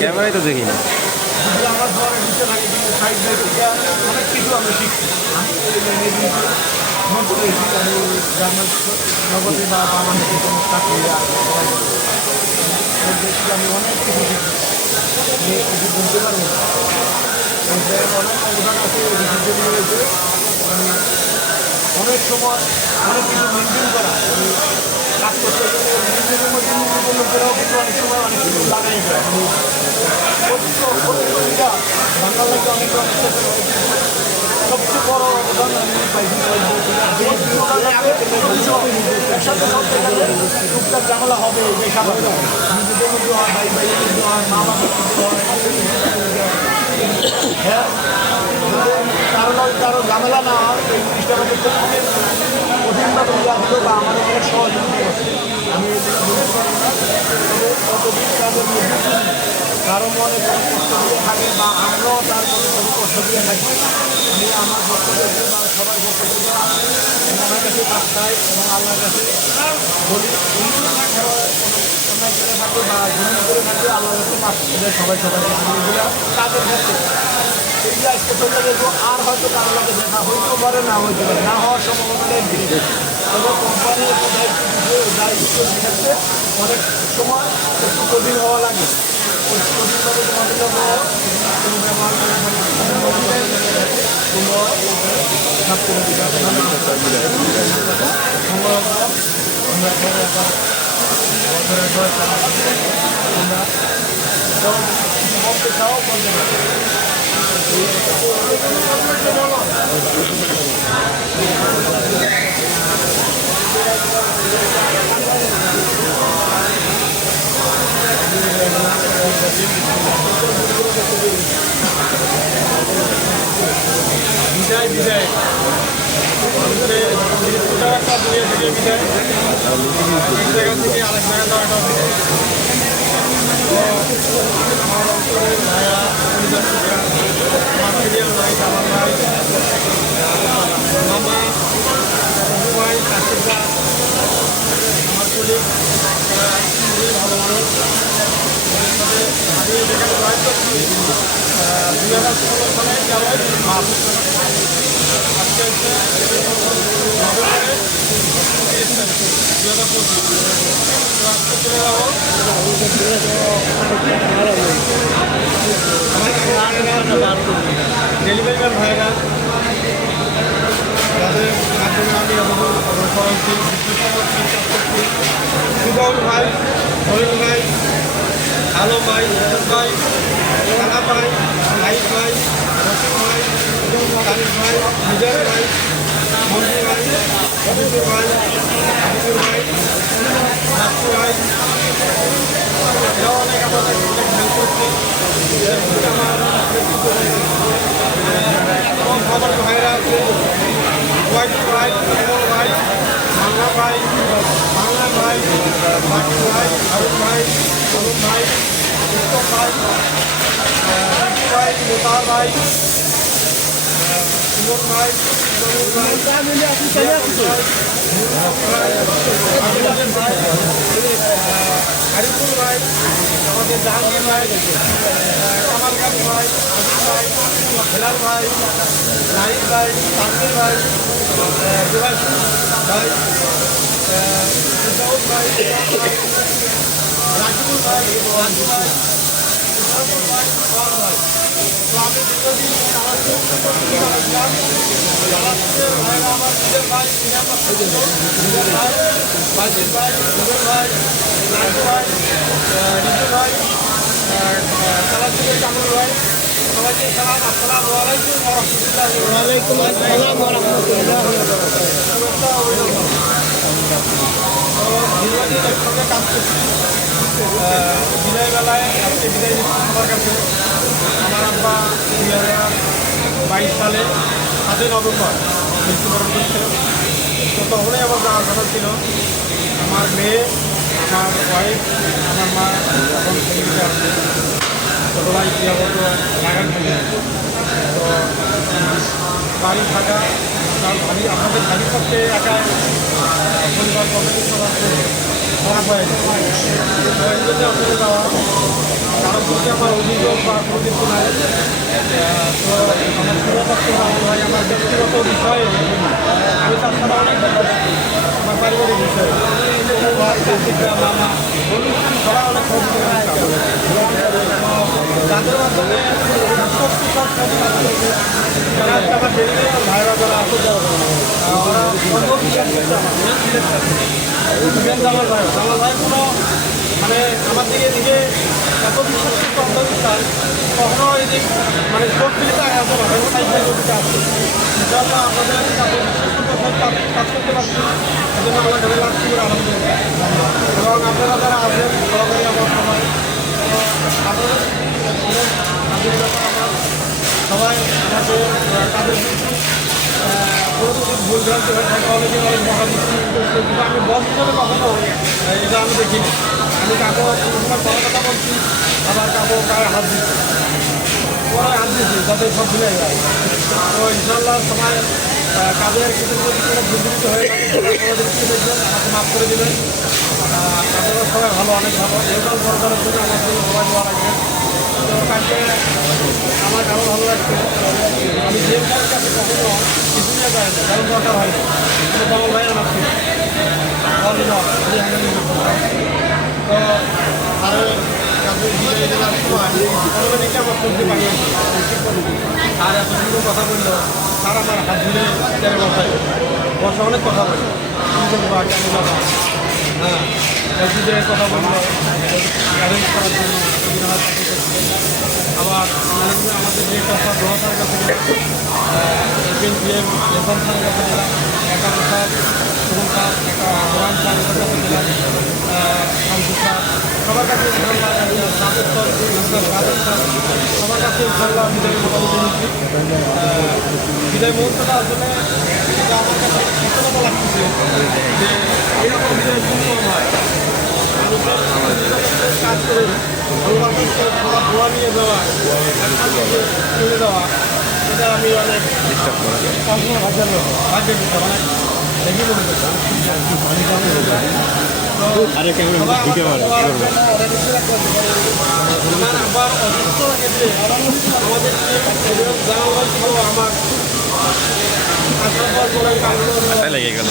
ক্যামেরায় তো দেখি না। আমার ঘরে দিতে থাকে কিন্তু সাইড অনেক কিছু আমি শিখছি। আমি জার্মান নগদে বা বাংলাদেশে কোনো চাকরি আমি অনেক কিছু শিখছি। কিছু বলতে পারবো অনেক অবদান আছে রয়েছে। অনেক সময় অনেক কিছু মেনটেন করা কাজ করতে গেলে মেনটেনের মধ্যে মেনটেনের করেও কিন্তু অনেক সময় অনেক কিছু লাগাই যায়। বাংলা লাগে অনেক সবচেয়ে বড় অবদান আমি পাইছি। একসাথে করতে গেলে টুকটাক ঝামেলা হবে, যে স্বাভাবিক নিজেদের মধ্যে হয়, ভাই ভাইয়ের মধ্যে হয়, মা বাবার মধ্যে হয়। হ্যাঁ, কারো ঝামেলা না হয় এই জিনিসটা আমাদের কঠিনভাবে আসলো বা আমার অনেক সহযোগিতা করছে। আমি তবে কতদিন তাদের মধ্যে কারো মনে কোনো কষ্ট দিয়ে থাকে বা আমরাও তার মনে কোনো কষ্ট দিয়ে থাকি, আমি আমার পক্ষ থেকে বা সবার পক্ষ থেকে আমার কাছে কাজ চাই এবং আল্লাহর কাছে বলি অন্যায় করে থাকে বা ভূমি করে থাকে আল্লাহর কাছে মাছ সবাই এগুলো তাদের ক্ষেত্রে এই যে আজকে চলে যাবো আর হয়তো তার লগে দেখা হইতেও পারে, না হইতে পারে, না হওয়ার সম্ভাবনাটাই বেশি। তবে কোম্পানির কোথায় দায়িত্ব ক্ষেত্রে অনেক সময় একটু কঠিন হওয়া লাগে। কঠিনভাবে তোমাদের কোনো ব্যবহার বলতে চাও বলতে পারো। বিদায় বিদায় একটা দুনিয়া থেকে বিদায়, এক জায়গা থেকে আরেক জায়গা যাওয়াটা আমার অঞ্চলের ভাইয়া আমার সিরিয়াল ভাই, আমার ভাই, মামা, ভাই, কাশিদা, আমার কলিগ, খুবই ভালো মানুষ। আমি যেখানে জয়েন করছি 2016 সালে যাওয়ার মাস, আজকে হচ্ছে নভেম্বরের 2025। তো আজকে চলে যাবো ডেলিভারি ম্যান ভাইরা, যাদের মাধ্যমে আমি সুদৌল ভাই, হরিণ ভাই, আলম ভাই, ভাই, কালা ভাই, ভাই ভাই, রসিম ভাই, তারিক ভাই, মিজান ভাই, মন্দির ভাই, অভিজুর ভাই, হাবিবুর ভাই, নাসু ভাই, এরাও অনেক আমাদের অনেক হেল্প করছে। আমার সবার ভাইরা আছে, ওয়াইড ভাই, কমল ভাই, বাংলা ভাই, বাংলা ভাই, বাকি ভাই, আরুন ভাই, অরুণ ভাই, উত্তম ভাই, রিঙ্কু ভাই, মোতার ভাই, সুমন ভাই, সুমন ভাই, আরিফুল ভাই, আমাদের জাহাঙ্গীর ভাই, কামাল গান ভাই, অজিত ভাই, হেলাল ভাই, নাহিদ ভাই, তানভীর ভাই, জুবাইর ভাই, সুজাউল ভাই, রাকিবুল ভাই, রাজু ভাই, ইসলামুল ভাই, সোহান ভাই। তো আমি দীর্ঘদিন আমার ভাইরা আমার নিজের ভাই, নিজের ভাই, বাজির ভাই, নিজের ভাই, রাজু ভাই, রিজু ভাই, সালাদুলের কামরুল ভাই, সবাইকে সালাম। আসসালামু আলাইকুম ওয়া রাহমাতুল্লাহি ওয়া বারাকাতুহু। ওয়ালাইকুম আসসালাম ওয়া রাহমাতুল্লাহি ওয়া বারাকাতুহু। দীর্ঘদিন একসঙ্গে কাজ করছি। বিদায় বেলায় আজকে বিদায় দিচ্ছি সবার কাছে। আমার আব্বা 2022 সালে 7 নভেম্বর মৃত্যুবরণ করছে। তো তখনই আমার যাওয়ার কথা ছিল। আমার মেয়ে, আমার ওয়াইফ, আমার মা এখন ফ্যামিলিতে আছে। ছোটো ভাই ক্রিয়াবদ্ধ লাগান থাকে। তো বাড়ি থাকা, তার বাড়ি আমাদের বাড়ি করতে একা পরিবার কমিটি করাতে খারাপ হয়ে গেছে। অসুবিধা দেওয়া কারোর প্রতি আমার অভিযোগ বা কোনো কিছু নাই। তো আমার শুরুপক্ষে ভাই আমার ব্যক্তিগত বিষয়ে আমি তার সাথে অনেক আমার পারিবারিক বিষয়ে মামা সবাই অনেক সহযোগিতা যাদের মাধ্যমে আমার ডেলিভারি ভাইরা যারা আছে ওরা বিশ্বাস করছে আমার ভাই কোনো মানে আমার দিকে এদিকে এত বিশ্বাস করতে অন্ধবিশ্বাস কখনো এই যে মানে চোখ দিলে আসে না আসছে ইনশাআল্লাহ আপনাদের কাজ করতে পারছি এজন্য আমার ঘরে লাগছে আলহামদুলিল্লাহ। এবং আপনারা যারা আছেন সরকারি আমার সবাই আপনাদের আমার সবাই আমাকে তাদের ভুল ভ্রান্তি হয়ে থাকে অনেকে অনেক মহাবিশ্ব কিন্তু আমি বস হিসাবে কখনো এটা আমি দেখিনি। আমি কাকু সময় বড় কথা বলছি, আবার কাকু গায়ে হাত দিচ্ছি, পরে হাত দিচ্ছি যাতে সব ভুলে যায়। তো ইনশাল্লাহ সবাই কাজের কিছু যদি কোনো বিবৃত হয়ে থাকে দেখবেন, আমাকে মাফ করে দেবেন। আপনারা সবাই ভালো, অনেক ভালো। এরকম সরকারের জন্য আমার জন্য সবাই দোয়া রাখবেন। তো কালকে আমার আরও ভালো লাগছে, আমি যে কাজের কাছে কখনো কিছু নিয়ে যাই না, কারণ দরকার হয় না। কিন্তু বাবা ভাই আমার ছিল তো আর কাছে বিদায় দেওয়ার সময় অটোমেটিকলি আমার চলতে পারি আর এত সুন্দর কথা বললো তার আমার হাত ধরে তেরে বসায় বসা অনেক কথা বললো বা কেন বাবা হ্যাঁ বিদায়ের কথা বললো অ্যারেঞ্জ করার জন্য আবার আমাদের যে কথা দোহার কাছে এপিএম লেখন স্যারের কাছে গেলাম, একান্ন স্যার সুমন স্যার, একটা কোরআন স্যারের কাছে গেলাম, শামসু স্যার, সবার কাছে সবার কাছে ইনশাল্লাহ বিদায় মোটামুটি নিচ্ছি। বিদায় মুহূর্তটা আসলে এটা আমার কাছে সচেতনতা লাগতেছে যে এইরকম বিদায় সুন্দর হয় কাজ করে সবার ধোয়া নিয়ে যাওয়া চলে যাওয়া, এটা আমি অনেক ভাগ্যের বিষয় অনেক দেখি মনে করতাম। আরে কেমন দিতে পারে আমার আবার অসুস্থতার ক্ষেত্রে আমাদের আমার আসার পর বলে লেগে গেল।